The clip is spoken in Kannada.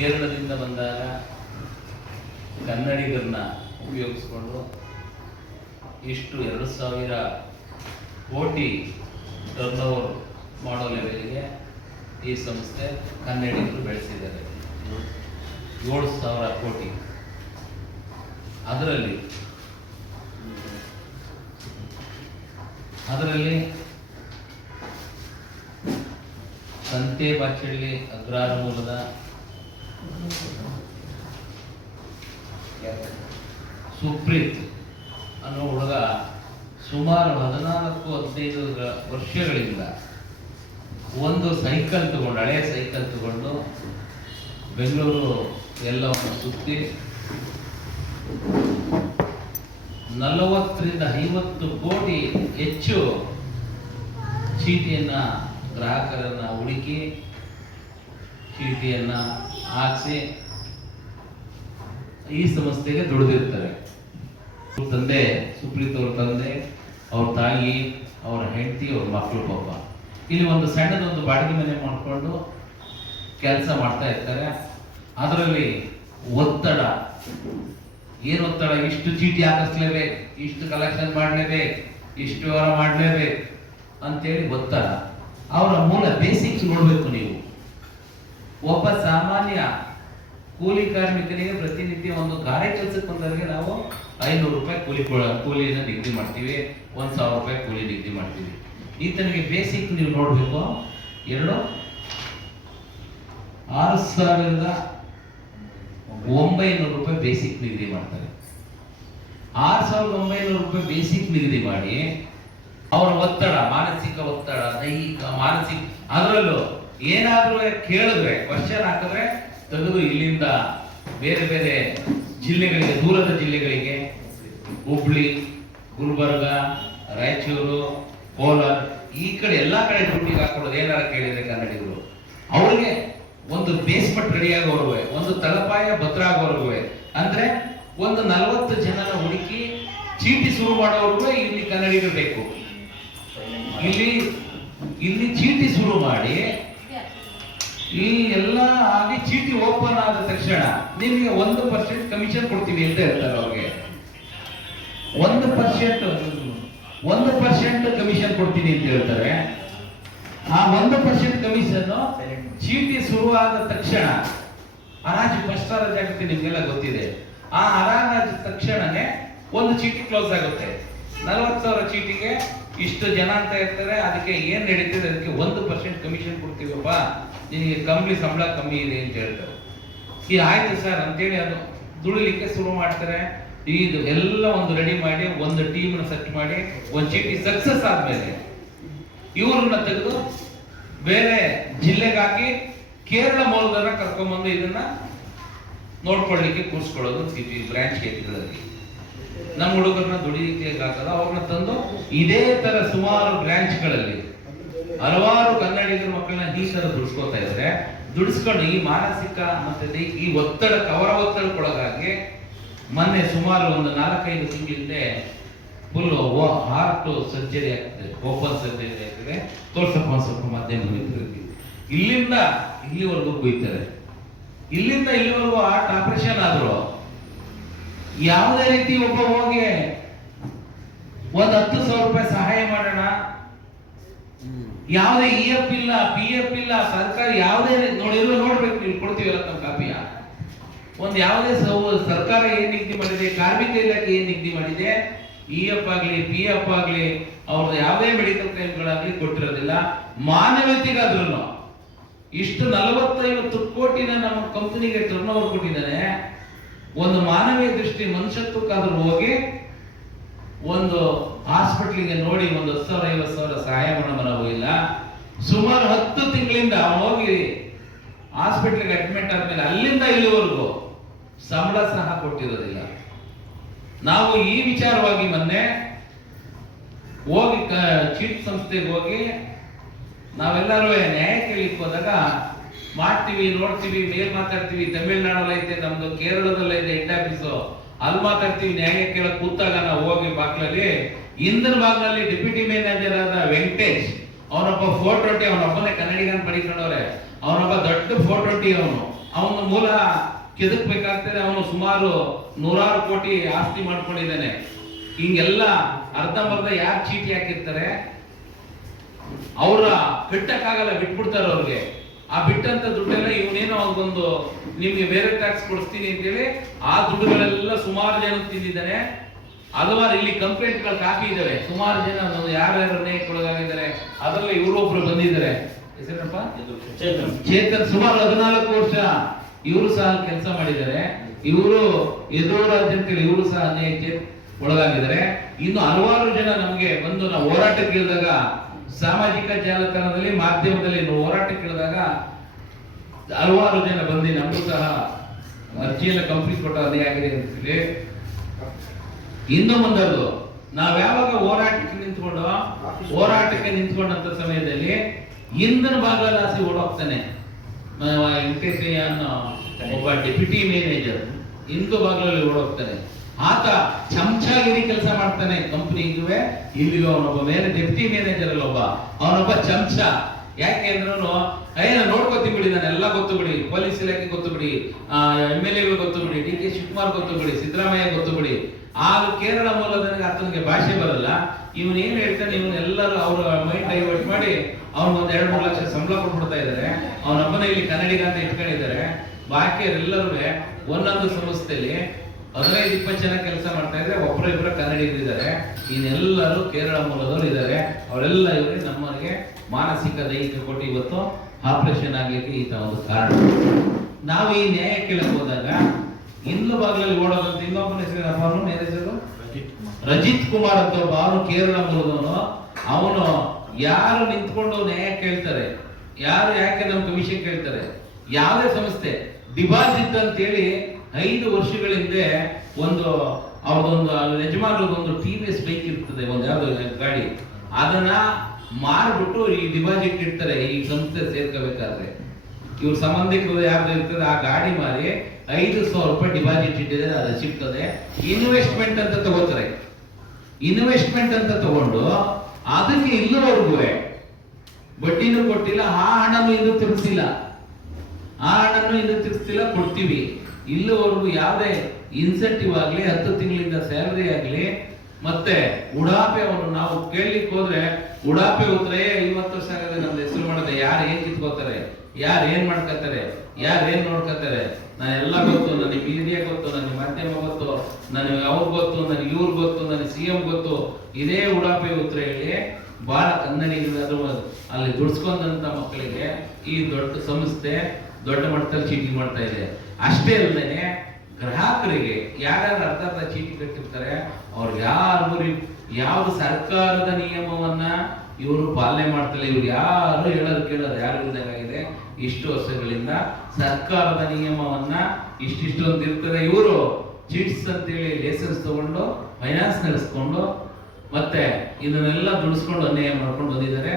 ಕೇರಳದಿಂದ ಬಂದಾಗ ಕನ್ನಡಿಗರನ್ನ ಉಪಯೋಗಿಸ್ಕೊಂಡು ಇಷ್ಟು ಎರಡು ಸಾವಿರ ಕೋಟಿ ಟರ್ನ್ ಓವರ್ ಮಾಡೋ ಲೆವೆಲ್ಗೆ ಈ ಸಂಸ್ಥೆ ಕನ್ನಡಿಗರು ಬೆಳೆಸಿದ್ದಾರೆ. ಏಳು ಸಾವಿರ ಕೋಟಿ. ಅದರಲ್ಲಿ ಅದರಲ್ಲಿ ಸಂತೆ ಬಾಚಳ್ಳಿ ಅಗ್ರಾರ ಮೂಲದ ಸುಪ್ರೀತ್ ಅನ್ನೋ ಹುಡುಗ ಸುಮಾರು ಹದಿನಾಲ್ಕು, ಹದಿನೈದು ವರ್ಷಗಳಿಂದ ಒಂದು ಸೈಕಲ್ ತಗೊಂಡು, ಹಳೆ ಸೈಕಲ್ ತಗೊಂಡು ಬೆಂಗಳೂರು ಎಲ್ಲವನ್ನು ಸುತ್ತಿ ನಲವತ್ತರಿಂದ ಐವತ್ತು ಕೋಟಿ ಹೆಚ್ಚು ಚೀಟಿಯನ್ನು ಗ್ರಾಹಕರನ್ನ ಹುಡುಕಿ, ಚೀಟಿಯನ್ನ ಹಾಕಿಸಿ ಈ ಸಮಸ್ಯೆಗೆ ದುಡಿದಿರ್ತಾರೆ. ತಂದೆ, ಸುಪ್ರೀತ್ ಅವ್ರ ತಂದೆ, ಅವ್ರ ತಾಯಿ, ಅವರ ಹೆಂಡತಿ, ಅವ್ರ ಮಕ್ಕಳು ಪಾಪ. ಇಲ್ಲಿ ಒಂದು ಸಣ್ಣದೊಂದು ಬಾಡಿಗೆ ಮನೆ ಮಾಡಿಕೊಂಡು ಕೆಲಸ ಮಾಡ್ತಾ ಇರ್ತಾರೆ. ಅದರಲ್ಲಿ ಒತ್ತಡ. ಏನು ಒತ್ತಡ? ಇಷ್ಟು ಚೀಟಿ ಹಾಕಿಸ್ಲೇಬೇಕು ಇಷ್ಟು ಕಲೆಕ್ಷನ್ ಮಾಡಲೇಬೇಕು ಇಷ್ಟು ವಾರ ಮಾಡಲೇಬೇಕು ಅಂತೇಳಿ ಒತ್ತಡ. ಅವರ ಮೂಲ ಬೇಸಿಕ್ಸ್ ನೋಡಬೇಕು ನೀವು. ಒಬ್ಬ ಸಾಮಾನ್ಯ ಕೂಲಿ ಕಾರ್ಮಿಕನಿಗೆ ಪ್ರತಿನಿತ್ಯ ಒಂದು ಗಾರೆ ಕೆಲಸಕ್ಕೆ ಬಂದವರಿಗೆ ನಾವು ಐನೂರು ರೂಪಾಯಿ ಕೂಲಿ ಕೂಲಿನ ನಿಗದಿ ಮಾಡ್ತೀವಿ. ಒಂದ್ ಸಾವಿರ ರೂಪಾಯಿ ಕೂಲಿ ನಿಗದಿ ಮಾಡ್ತೀವಿ. ಈತನಿಗೆ ಬೇಸಿಕ್ ನೀವು ನೋಡಬೇಕು. ಎರಡು, ಆರು ಸಾವಿರದ ಒಂಬೈನೂರು ರೂಪಾಯಿ ಬೇಸಿಕ್ ನಿಗದಿ ಮಾಡ್ತಾರೆ. ಆರು ಸಾವಿರದ ಒಂಬೈನೂರು ರೂಪಾಯಿ ಬೇಸಿಕ್ ನಿಗದಿ ಮಾಡಿ, ಅವರ ಒತ್ತಡ, ಮಾನಸಿಕ ಒತ್ತಡ, ದೈಹಿಕ, ಮಾನಸಿಕ, ಅದರಲ್ಲೂ ಏನಾದ್ರೂ ಕೇಳಿದ್ರೆ ಕ್ವಶನ್ ಹಾಕಿದ್ರೆ ತೆಗೆದು ಇಲ್ಲಿಂದ ಬೇರೆ ಬೇರೆ ಜಿಲ್ಲೆಗಳಿಗೆ, ದೂರದ ಜಿಲ್ಲೆಗಳಿಗೆ ಹುಬ್ಳಿ, ಗುಲ್ಬರ್ಗ, ರಾಯಚೂರು, ಕೋಲಾರ, ಈ ಕಡೆ ಎಲ್ಲ ಕಡೆ ಡ್ಯೂಟಿಗೆ ಹಾಕೊಳ್ಳೋದು ಏನಾರ ಕೇಳಿದ್ರೆ ಕನ್ನಡಿಗರು. ಅವ್ರಿಗೆ ಒಂದು ಬೇಸ್ಮೆಂಟ್ ರೆಡಿ ಆಗೋರ್ಗುವೆ ಒಂದು ತಲಪಾಯ ಭದ್ರ ಆಗೋರ್ಗುವೆ ಅಂದ್ರೆ ಒಂದು ನಲವತ್ತು ಜನನ ಹುಡುಕಿ ಚೀಟಿ ಶುರು ಮಾಡೋರ್ಗು ಇಲ್ಲಿ ಕನ್ನಡಿಗರು ಬೇಕು. ಇಲ್ಲಿ ಇಲ್ಲಿ ಚೀಟಿ ಶುರು ಮಾಡಿ ಈ ಎಲ್ಲ ಆಗಿ ಚೀಟಿ ಓಪನ್ ಆದ ತಕ್ಷಣ ನಿಮಗೆ ಒಂದು ಪರ್ಸೆಂಟ್ ಕಮಿಷನ್ ಕೊಡ್ತೀವಿ ಅಂತ ಹೇಳ್ತಾರೆ ಅವ್ರಿಗೆ. ಒಂದು ಪರ್ಸೆಂಟ್ ಒಂದು ಪರ್ಸೆಂಟ್ ಕಮಿಷನ್ ಕೊಡ್ತೀನಿ ಅಂತ ಹೇಳ್ತಾರೆ. ಆ ಒಂದು ಪರ್ಸೆಂಟ್ ಕಮಿಷನ್ ಚೀಟಿ ಶುರುವಾದ ತಕ್ಷಣ ಹರಾಜು ಫಸ್ಟ್ ಜಾಗೃತಿ ನಿಮ್ಗೆಲ್ಲ ಗೊತ್ತಿದೆ. ಆ ಹರಾಜು ತಕ್ಷಣನೇ ಒಂದು ಚೀಟಿ ಕ್ಲೋಸ್ ಆಗುತ್ತೆ. ನಲವತ್ತು ಸಾವಿರ ಚೀಟಿಗೆ ಇಷ್ಟು ಜನ ಅಂತ ಇರ್ತಾರೆ ಅದಕ್ಕೆ ಏನ್ ನಡೀತದೆ? ಅದಕ್ಕೆ ಒಂದು ಪರ್ಸೆಂಟ್ ಕಮಿಷನ್ ಕೊಡ್ತೀವಪ್ಪ. ನಿನಗೆ ಕಂಪ್ನಿ ಸಂಬಳ ಕಮ್ಮಿ ಇದೆ ಅಂತ ಹೇಳ್ತಾರೆ. ಈ ಆಯ್ತು ಸರ್ ಅಂತೇಳಿ ಅದು ದುಡಿಲಿಕ್ಕೆ ಶುರು ಮಾಡ್ತಾರೆ. ಇದು ಎಲ್ಲ ಒಂದು ರೆಡಿ ಮಾಡಿ, ಒಂದು ಟೀಮ್ ಸೆಟ್ ಮಾಡಿ, ಒಂದು ಚೀಟಿ ಸಕ್ಸಸ್ ಆದ್ಮೇಲೆ ಇವ್ರನ್ನ ತೆಗೆದು ಬೇರೆ ಜಿಲ್ಲೆಗಾಗಿ ಕೇರಳ ಮೂಲದನ್ನ ಕರ್ಕೊಂಡ್ಬಂದು ಇದನ್ನ ನೋಡ್ಕೊಳ್ಳಿಕ್ಕೆ ಕೂರಿಸ್ಕೊಳ್ಳೋದು ಸಿಟಿ ಬ್ರಾಂಚ್ ಕೇಂದ್ರಗಳಲ್ಲಿ ನಮ್ಮ ಹುಡುಗರನ್ನ ದುಡಿಲಿಕ್ಕೆ ಹಾಕಲ್ಲ ಅವ್ರನ್ನ ತಂದು ಇದೇ ತರ ಸುಮಾರು ಬ್ರಾಂಚ್ಗಳಲ್ಲಿ ಹಲವಾರು ಕನ್ನಡಿಗರ ಮಕ್ಕಳನ್ನ ಈ ತರ ದುಡಿಸ್ಕೊತಾ ಇದ್ರೆ ದುಡಿಸ್ಕೊಂಡು ಈ ಮಾನಸಿಕ ಮತ್ತೆ ಈ ಒತ್ತಡ ಅವರ ಒತ್ತಡಕ್ಕೊಳಗಾಗಿ ಮೊನ್ನೆ ಸುಮಾರು ಒಂದು ನಾಲ್ಕೈದು ತಿಂಗಳಿಂದ ಫುಲ್ ಹಾರ್ಟ್ ಸರ್ಜರಿ ಆಗ್ತದೆ, ಓಪನ್ ಸರ್ಜರಿ ಆಗ್ತದೆ. ತೋರ್ಸಪ್ಪ ಸ್ವಲ್ಪ ಮಾಧ್ಯಮ. ಇಲ್ಲಿಂದ ಇಲ್ಲಿವರೆಗೂ ಕುಯ್ತಾರೆ ಇಲ್ಲಿಂದ ಇಲ್ಲಿವರೆಗೂ ಹಾರ್ಟ್ ಆಪರೇಷನ್ ಆದ್ರು ಯಾವುದೇ ರೀತಿ ಒಬ್ಬ ಹೋಗಿ ಒಂದ್ ಹತ್ತು ಸಾವಿರ ರೂಪಾಯಿ ಸಹಾಯ ಮಾಡೋಣ? ಯಾವುದೇ ಇ ಎಫ್ ಇಲ್ಲ ಪಿ ಎಫ್ ಇಲ್ಲ, ಸರ್ಕಾರ ಯಾವುದೇ ನೋಡಿ ಎಲ್ಲ ನೋಡ್ಬೇಕು ನೀವು, ಕೊಡ್ತೀವಲ್ಲ ತಮ್ಮ ಕಾಪಿಯ? ಒಂದ್ ಯಾವುದೇ ಸರ್ಕಾರ ಏನ್ ನಿಗದಿ ಮಾಡಿದೆ, ಕಾರ್ಮಿಕ ಇಲಾಖೆ ಏನ್ ನಿಗದಿ ಮಾಡಿದೆ ಇ ಎಫ್ ಆಗ್ಲಿ ಪಿ ಎಫ್ ಆಗ್ಲಿ, ಅವ್ರದ್ದು ಯಾವುದೇ ಮೆಡಿಕಲ್ ಕ್ಲೈಮ್ಗಳಾಗ್ಲಿ ಕೊಟ್ಟಿರೋದಿಲ್ಲ. ಮಾನವೀಯತೆಗಾದ್ರೂ ಇಷ್ಟು ನಲವತ್ತೈವತ್ತು ಕೋಟಿನ ನಮ್ಮ ಕಂಪನಿಗೆ ಟರ್ನ್ ಓವರ್ ಕೊಟ್ಟಿದ್ದಾನೆ. ಒಂದು ಮಾನವೀಯ ದೃಷ್ಟಿ ಮನುಷ್ಯತ್ವಕ್ಕಾದ್ರೂ ಹೋಗಿ ಒಂದು ಹಾಸ್ಪಿಟ್ಲಿಗೆ ನೋಡಿ ಒಂದು ಹತ್ತು ಸಾವಿರ, ಐವತ್ತು ಸಾವಿರ ಸಹಾಯ ಮಾಡೋ ಹೋಗಿಲ್ಲ ಸುಮಾರು ಹತ್ತು ತಿಂಗಳಿಂದ ಹೋಗಿ ಹಾಸ್ಪಿಟ್ಲಿಗೆ ಅಡ್ಮಿಟ್ ಆದ್ಮೇಲೆ ಅಲ್ಲಿಂದ ಇಲ್ಲಿವರೆಗೂ ಸಂಬಳ ಸಹ ಕೊಟ್ಟಿರೋದಿಲ್ಲ. ನಾವು ಈ ವಿಚಾರವಾಗಿ ಮೊನ್ನೆ ಹೋಗಿ ಚೀಟ್ ಸಂಸ್ಥೆಗೆ ಹೋಗಿ ನಾವೆಲ್ಲರೂ ನ್ಯಾಯ ಕೇಳಿಕ್ ಹೋದಾಗ ಮಾಡ್ತೀವಿ, ನೋಡ್ತೀವಿ, ಮೇಲ್ ಮಾತಾಡ್ತೀವಿ. ತಮಿಳ್ನಾಡಲ್ಲೈತೆ ನಮ್ದು ಕೇರಳದಲ್ಲಿ ಐತೆ ಹೆಡ್ ಆಫೀಸು ಅಲ್ಲಿ ಮಾತಾಡ್ತೀವಿ, ನ್ಯಾಯ ಕೇಳಕ್ ಕೂತಾಗ ನಾವು ಹೋಗಿ ಬಾಗ್ಲಲ್ಲಿ. ಹಿಂದಿನ ಬಾಗ್ಲಲ್ಲಿ ಡೆಪ್ಯೂಟಿ ಮ್ಯಾನೇಜರ್ ಆದ ವೆಂಕಟೇಶ್, ಅವನೊಬ್ಬ ಫೋಟೋಟಿ ಅವನೊಬ್ಬನೇ ಕನ್ನಡಿಗನ್ ಪಡಿಕೊಂಡವ್ರೆ ಅವನೊಬ್ಬ ದೊಡ್ಡ ಫೋಟೋಟಿ ಅವನು. ಅವನ ಮೂಲ ಕೆದಕ್ಬೇಕಾಗ್ತದೆ, ಅವನು ಸುಮಾರು ನೂರಾರು ಕೋಟಿ ಆಸ್ತಿ ಮಾಡ್ಕೊಂಡಿದ್ದಾನೆ. ಹಿಂಗೆಲ್ಲ ಅರ್ಧಂಬರ್ಧ ಯಾರು ಚೀಟಿ ಹಾಕಿರ್ತಾರೆ? ಅವರ ಕಟ್ಟಕ್ಕಾಗಲ್ಲ, ಬಿಟ್ಬಿಡ್ತಾರೆ ಅವ್ರಿಗೆ. ಆ ಬಿಟ್ಟಂತ ದುಡ್ಡೆಲ್ಲ ಇವನೇನೋ ಒಂದು ನಿಮ್ಗೆ ಬೇರೆ ಟ್ಯಾಕ್ಸ್ ಕೊಡಿಸ್ತೀನಿ ಅಂತೇಳಿ ಆ ದುಡ್ಡುಗಳೆಲ್ಲ ಸುಮಾರು ಜನ ತಿಂದಿದ್ದಾರೆ ಹಲವಾರು ಇಲ್ಲಿ ಕಂಪ್ಲೇಂಟ್ಗಳು ಕಾಪಿ ಇದಾವೆ ಸುಮಾರು ಜನ ಯಾರ್ಯಾರು ಒಳಗಾಗಿದ್ದಾರೆ ಅದರಲ್ಲಿ ಇವರೊಬ್ರು ಬಂದಿದ್ದಾರೆ. ಹೆಸರೇನಪ್ಪ? ಚೇತನ್. ಸುಮಾರು ಹದಿನಾಲ್ಕು ವರ್ಷ ಇವರು ಸಹ ಕೆಲಸ ಮಾಡಿದ್ದಾರೆ. ಇವರು ಎದುರಾಜ್ ಅಂತೇಳಿ ಇವರು ಸಹ ಒಳಗಾಗಿದ್ದಾರೆ. ಇನ್ನು ಹಲವಾರು ಜನ ನಮಗೆ ಬಂದು ನಾವು ಹೋರಾಟಕ್ಕೆ ಇಳಿದಾಗ ಸಾಮಾಜಿಕ ಜಾಲತಾಣದಲ್ಲಿ ಮಾಧ್ಯಮದಲ್ಲಿ ನಾವು ಕೇಳಿದಾಗ ಹಲವಾರು ಜನ ಬಂದು ನಮಗೂ ಸಹ ಅರ್ಜಿಯನ್ನು ಕಂಪ್ಲೀಟ್ ಕೊಟ್ಟ ಅದೇ ಆಗಿದೆ ಅಂತ ಹೇಳಿ. ಇನ್ನು ಮುಂದದ್ದು ನಾವ್ ಯಾವಾಗ ಹೋರಾಟಕ್ಕೆ ನಿಂತ್ಕೊಂಡು, ಹೋರಾಟಕ್ಕೆ ನಿಂತ್ಕೊಂಡಂತ ಸಮಯದಲ್ಲಿ ಇಂಧನ ಭಾಗಲಾಸಿ ಓಡೋಗ್ತಾನೆ ವೆಂಕಟೇಶಯ್ಯ ಅನ್ನೋ ಒಬ್ಬ ಡೆಪ್ಯೂಟಿ ಮ್ಯಾನೇಜರ್ ಹಿಂದೂ ಭಾಗದಲ್ಲಿ ಓಡೋಗ್ತಾನೆ ಆತ ಚಮಚಾಗಿರಿ ಕೆಲಸ ಮಾಡ್ತಾನೆ ಕಂಪ್ನಿಗೂ ಇಲ್ಲಿಗೆ ಅವನೊಬ್ಬ ಮೇಲೆ ಡೆಪ್ಟಿ ಮ್ಯಾನೇಜರ್ ಅಲ್ಲ ಒಬ್ಬ. ಅವನೊಬ್ಬ ಚಮಚ. ಯಾಕೆ ಅಂದ್ರೂ ಏನ ನೋಡ್ಕೊತೀವಿ ಬಿಡಿ ನಾನು ಎಲ್ಲ ಗೊತ್ತು ಬಿಡಿ. ಪೊಲೀಸ್ ಇಲಾಖೆ ಗೊತ್ತು ಬಿಡಿ ಎಂ ಎಲ್ ಎಗಳು ಗೊತ್ತು ಬಿಡಿ, ಡಿ ಕೆ ಶಿವಕುಮಾರ್ ಗೊತ್ತು ಬಿಡಿ, ಸಿದ್ದರಾಮಯ್ಯ ಗೊತ್ತು ಬಿಡಿ. ಆಗ ಕೇರಳ ಮೂಲದನಿಗೆ ಆತನಿಗೆ ಭಾಷೆ ಬರಲ್ಲ. ಇವನ್ ಏನ್ ಹೇಳ್ತಾನೆ ಇವನ್ ಎಲ್ಲರೂ ಅವ್ರ ಮೈಂಡ್ ಡೈವರ್ಟ್ ಮಾಡಿ ಅವ್ನ್ ಒಂದ್ ಎರಡ್ ಮೂರು ಲಕ್ಷ ಸಂಬಳ ಕೊಟ್ಬಿಡ್ತಾ ಇದಾರೆ ಅವನೊಬ್ಬನ ಇಲ್ಲಿ ಕನ್ನಡಿಗ ಅಂತ ಇಟ್ಕೊಂಡಿದ್ದಾರೆ. ಬಾಕಿಯವರೆಲ್ಲರೂ ಒಂದೊಂದು ಸಂಸ್ಥೆಯಲ್ಲಿ ಹದಿನೈದು ಇಪ್ಪತ್ತು ಜನ ಕೆಲಸ ಮಾಡ್ತಾ ಇದ್ರೆ ಒಬ್ಬರು ಇಬ್ಬರು ಕನ್ನಡಿಗರು ಇದ್ದಾರೆ. ಇನ್ನೆಲ್ಲರೂ ಕೇರಳ ಮೂಲದವರು ಇದ್ದಾರೆ. ಅವರೆಲ್ಲ ಇವರು ನಮ್ಮವರಿಗೆ ಮಾನಸಿಕ ದೈಹಿಕ ಕೊಟ್ಟು ಇವತ್ತು ಆಪರೇಷನ್ ಆಗಲಿಕ್ಕೆ ಈತ ಒಂದು ಕಾರಣ. ನಾವು ಈ ನ್ಯಾಯ ಕೇಳಕ್ ಹೋದಾಗ ಹಿಂದೂ ಭಾಗದಲ್ಲಿ ಓಡೋದಂತ ಇನ್ನೊಬ್ಬನ ಹೆಸರೇನಪ್ಪ ಅವನು? ಹೆಸರು? ರಜಿತ್ ಕುಮಾರ್. ರಜಿತ್ ಕುಮಾರ್ ಅಂತ ಒಬ್ಬ ಅವನು ಕೇರಳ ಮೂಲದವನು. ಅವನು ಯಾರು ನಿಂತ್ಕೊಂಡು ನ್ಯಾಯ ಕೇಳ್ತಾರೆ ಯಾರು ಯಾಕೆ ನಮ್ಮ ಕಮಿಷನ್ ಕೇಳ್ತಾರೆ ಯಾವುದೇ ಸಂಸ್ಥೆ ಡಿಪಾಸಿಟ್ ಅಂತೇಳಿ ಐದು ವರ್ಷಗಳ ಹಿಂದೆ ಒಂದು ಅವ್ರದೊಂದು ಒಂದು ಟಿ ವಿ ಎಸ್ ಬೈಕ್ ಇರ್ತದೆ, ಒಂದು ಯಾವ್ದು ಗಾಡಿ. ಅದನ್ನ ಮಾರ್ಬಿಟ್ಟು ಈ ಡಿಪಾಸಿಟ್ ಇಡ್ತಾರೆ, ಈ ಸಂಸ್ಥೆ ಸೇರ್ಕೋಬೇಕಾದ್ರೆ. ಇವ್ರ ಸಂಬಂಧಿಕರು ಯಾರ್ದು ಇರ್ತದೆ, ಆ ಗಾಡಿ ಮಾರಿ ಐದು ಸಾವಿರ ರೂಪಾಯಿ ಡಿಪಾಸಿಟ್ ಇಟ್ಟಿದ್ರೆ ಅದು ಸಿಗ್ತದೆ. ಇನ್ವೆಸ್ಟ್ಮೆಂಟ್ ಅಂತ ತಗೋತಾರೆ. ಇನ್ವೆಸ್ಟ್ಮೆಂಟ್ ಅಂತ ತಗೊಂಡು ಅದಕ್ಕೆ ಇಲ್ಲಿವರೆಗೂ ಬಡ್ಡಿನೂ ಕೊಟ್ಟಿಲ್ಲ, ಆ ಹಣನೂ ಇನ್ನೂ ತಿರ್ಸಿಲ್ಲ ಆ ಹಣನೂ ಇನ್ನೂ ತಿರ್ಸ್ತಿಲ್ಲ ಕೊಡ್ತೀವಿ. ಇಲ್ಲಿವರೆಗೂ ಯಾವುದೇ ಇನ್ಸೆಂಟಿವ್ ಆಗಲಿ, ಹತ್ತು ತಿಂಗಳಿಂದ ಸ್ಯಾಲರಿ ಆಗಲಿ, ಮತ್ತೆ ಉಡಾಪೆ ಅವರು ನಾವು ಕೇಳಲಿಕ್ಕೆ ಹೋದ್ರೆ ಉಡಾಪೆ ಹೋದ್ರೆ ಐವತ್ತು ವರ್ಷ ಆಗದೆ, ನಮ್ದು ಹೆಸರು ಮಾಡದೆ, ಯಾರು ಏನ್ ಕಿತ್ಕೋತಾರೆ, ಯಾರು ಏನ್ ಮಾಡ್ಕೊತಾರೆ, ಯಾರು ಏನ್ ನೋಡ್ಕೋತಾರೆ, ನಾನು ಎಲ್ಲ ಗೊತ್ತು ನನಗೆ ಮೀಡಿಯಾ ಗೊತ್ತು ನನಗೆ ಮಾಧ್ಯಮ ಗೊತ್ತು ನನಗೆ ಅವ್ರ ಗೊತ್ತು ನನಗೆ ಇವ್ರ ಗೊತ್ತು ನನಗೆ ಸಿ ಎಂ ಗೊತ್ತು, ಇದೇ ಉಡಾಪೆ ಉತ್ತರ ಹೇಳಿ ಬಹಳ ಕನ್ನಡಿಗರು ಅಲ್ಲಿ ದುಡ್ಸ್ಕೊಂಡಂತ ಮಕ್ಕಳಿಗೆ ಈ ದೊಡ್ಡ ಸಂಸ್ಥೆ ದೊಡ್ಡ ಮಟ್ಟದಲ್ಲಿ ಚೀಟಿ ಮಾಡ್ತಾ ಇದೆ. ಅಷ್ಟೇ ಅಲ್ಲದೆ ಗ್ರಾಹಕರಿಗೆ ಯಾರ್ಯಾರು ಅರ್ಧ ಅರ್ಧ ಚೀಟಿ ಕಟ್ಟಿರ್ತಾರೆ, ಅವ್ರು ಯಾರು ಯಾವ ಸರ್ಕಾರದ ನಿಯಮವನ್ನ ಇವರು ಪಾಲನೆ ಮಾಡ್ತಾರೆ, ಇವ್ರು ಯಾರು ಹೇಳೋದು ಕೇಳೋದು ಯಾರು ಇಲ್ದಂಗಾಗಿದೆ ಇಷ್ಟು ವರ್ಷಗಳಿಂದ ಸರ್ಕಾರದ ನಿಯಮವನ್ನ ಇಷ್ಟಿಷ್ಟು ಅಂತ ಇರ್ತದೆ. ಇವರು ಚೀಟ್ಸ್ ಅಂತೇಳಿ ಲೈಸೆನ್ಸ್ ತಗೊಂಡು ಫೈನಾನ್ಸ್ ನಡೆಸ್ಕೊಂಡು, ಮತ್ತೆ ಇದನ್ನೆಲ್ಲ ದುಡಿಸ್ಕೊಂಡು ಅನ್ಯಾಯ ಮಾಡ್ಕೊಂಡು ಬಂದಿದ್ದಾರೆ.